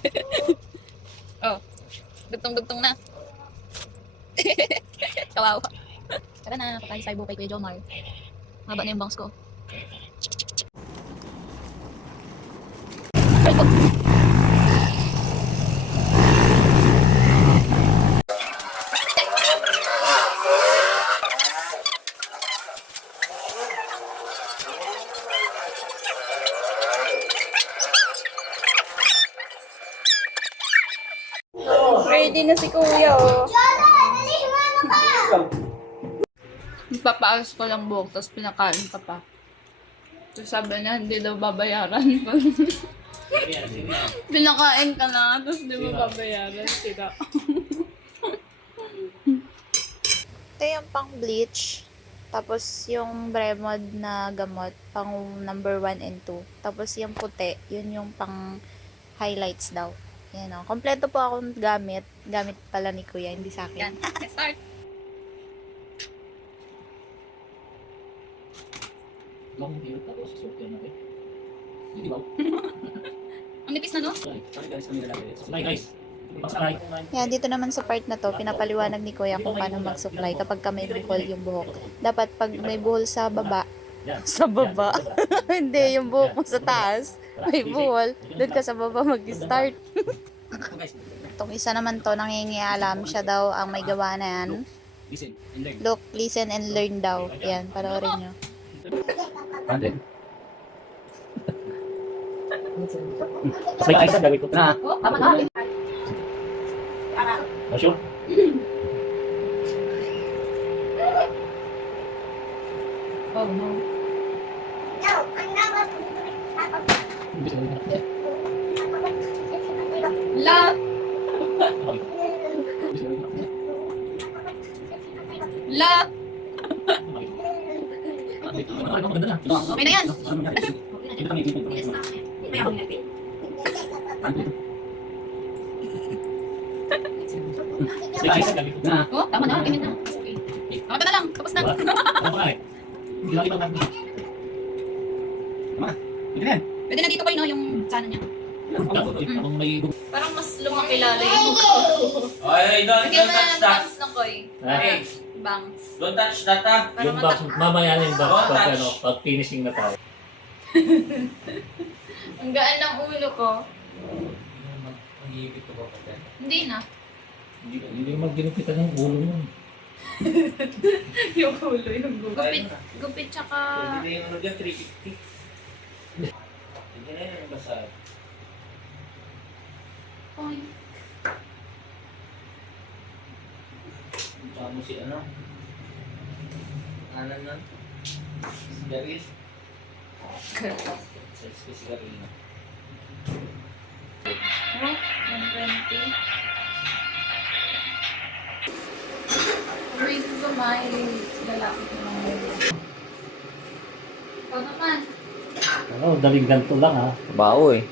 oh. Dugtong-dugtong na. Kawawa. Tara na, pakain sa ibo kay Kuya Jomar. Haba na yung bangs ko. Ready na si Kuya, oh. Papaayos ko lang buhok, tapos pinakain ka pa. Tapos sabi niya, hindi daw babayaran. Pinakain ka na, tapos hindi mo babayaran. Sira. Ito yung pang bleach. Tapos yung Bremod na gamot, pang number 1 and 2. Tapos yung puti, yun yung pang highlights daw. Yan o. Kompleto po akong gamit. Gamit pala ni Kuya, hindi sa akin. Yan. Start. Long hair tapos suot yan okay? Hindi ba? Ang nipis na, no? Sorry, guys, kami lalaki. Supply guys. Yan, dito naman sa part na to, pinapaliwanag ni Kuya kung paano mag-supply kapag ka may buhol yung buhok. Dapat pag may buhol sa baba. Sa baba, hindi, yung buhok mo sa taas, may buhol, doon ka sa baba mag-start. Itong isa naman to, nangingialam siya daw ang may gawa na yan. Look, listen and learn daw. Yan, panoorin nyo. Hundred. Sabay ayos ang gagawin ko. Na. Oh, tama na. Oh, sure? Oh, no. Hindi siya gagawin. La! La! Na. Okay na yan. Ang gagawin ko. Na. Oh, tama na. Ganyan na. Okay. Tama ka na lang. Tapos na. Diba? Ano pa eh? Hindi lang ibang. Tama. Hindi na. Pwede na dito kayo, no? Yung sana niya. Akong may Parang mas lumakilala yung mukha ko. Ay, don't, Lagyan don't touch ng that. bangs na koy. Hey, Bangs. don't touch that, ah. Para Yung box, mata- mamaya na yung box Oh, pag, touch. ano, pag finishing na tayo. Ang gaan ng ulo ko. Mag-iibig ko ba ka Hindi na. Hindi, hindi naman ginupitan ng ulo mo. yung ulo, yung gupit. Gupit tsaka... Hindi na yung ano dyan, 350. Hindi na yun ang basa. Oy. Tsaka mo si ano? Anan na? Si Garis? Sa si Garina. Oh, 120. Ko lang yun. Ikaw naman. Ano, daling ganito lang ha. Bao eh.